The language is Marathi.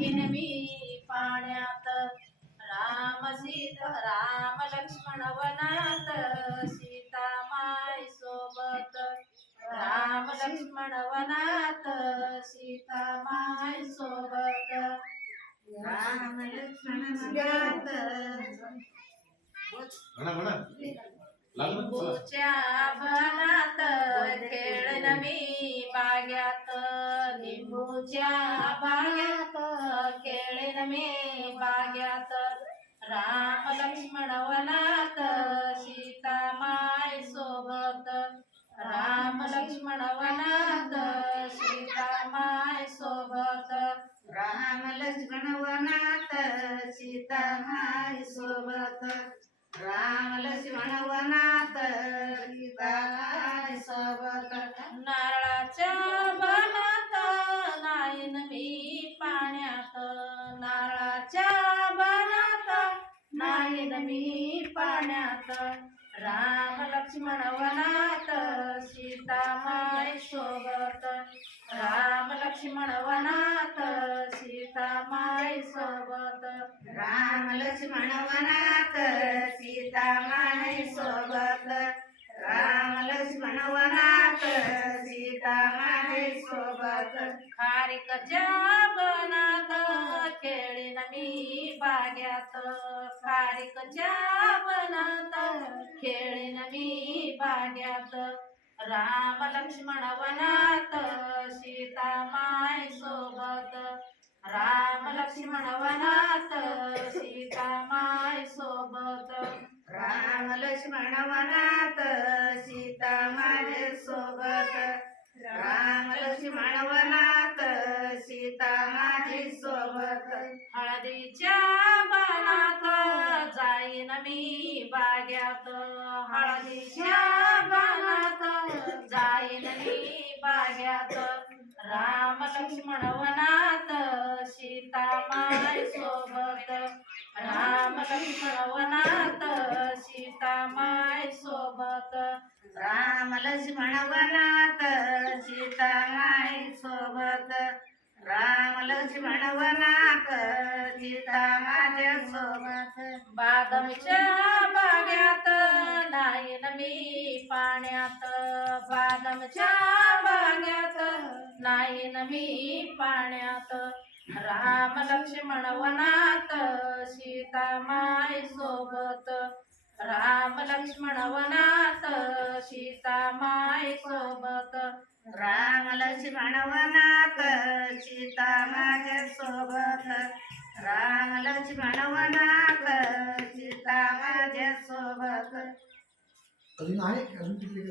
राहीन मी पाण्यात राम लक्ष्मण वनात सीता माय सोबत राम लक्ष्मण वनात सीता माय सोबत राम लक्ष्मण वनात लिंबूच्या बनात खेळन मी बाग्यात लिंबूच्या बाग्यात खेळन मी बाग्यात राम लक्ष्मण वनात सीता माय सोबत राम लक्ष्मण वनात सीता माय सोबत राम लक्ष्मण वनात सीता माय सोबत राम लक्ष्मण वनात सीता माय सोबत नारळाच्या बनात नाहीन मी पाण्यात नारळाच्या बनात नाहीन मी पाण्यात राम लक्ष्मण वनात सीता माय सोबत राम लक्ष्मण वनात सीता माय सोबत राम लक्ष्मण वनात सीता माय सोबत राम लक्ष्मण वनात सीता माय सोबत खारीकच्या बनात खेळीन मी बाग्यात खारीकच्या बनात खेळीन मी बाग्यात राम लक्ष्मण वनात सीता माय सोबत राम लक्ष्मण वनात सीता माय सोबत राम लक्ष्मण वनात सीता माय सोबत राम लक्ष्मण वनात सीता माय सोबत हळदीच्या बनात जाईन मी बाग्यात हळदीच्या बनात जाईन मी बाग्यात राम लक्ष्मण वनात सीता माय सोबत राम लक्ष्मण वनात सीता माय सोबत राम लक्ष्मण वनात सीता माय सोबत राम लक्ष्मण वनात सीता माझ्या सोबत बादामच्या बाग्यात नाहीन मी पाण्यात बादामच्या बाग्यात नाहीन मी पाण्यात राम लक्ष्मण वनात सीता माय सोबत राम लक्ष्मण वनात सीता माय सोबत राम लक्ष्मण वनात सीता माझ्या सोबत राम लक्ष्मण वनात सीता माझ्या सोबत अजून आहे अजून किती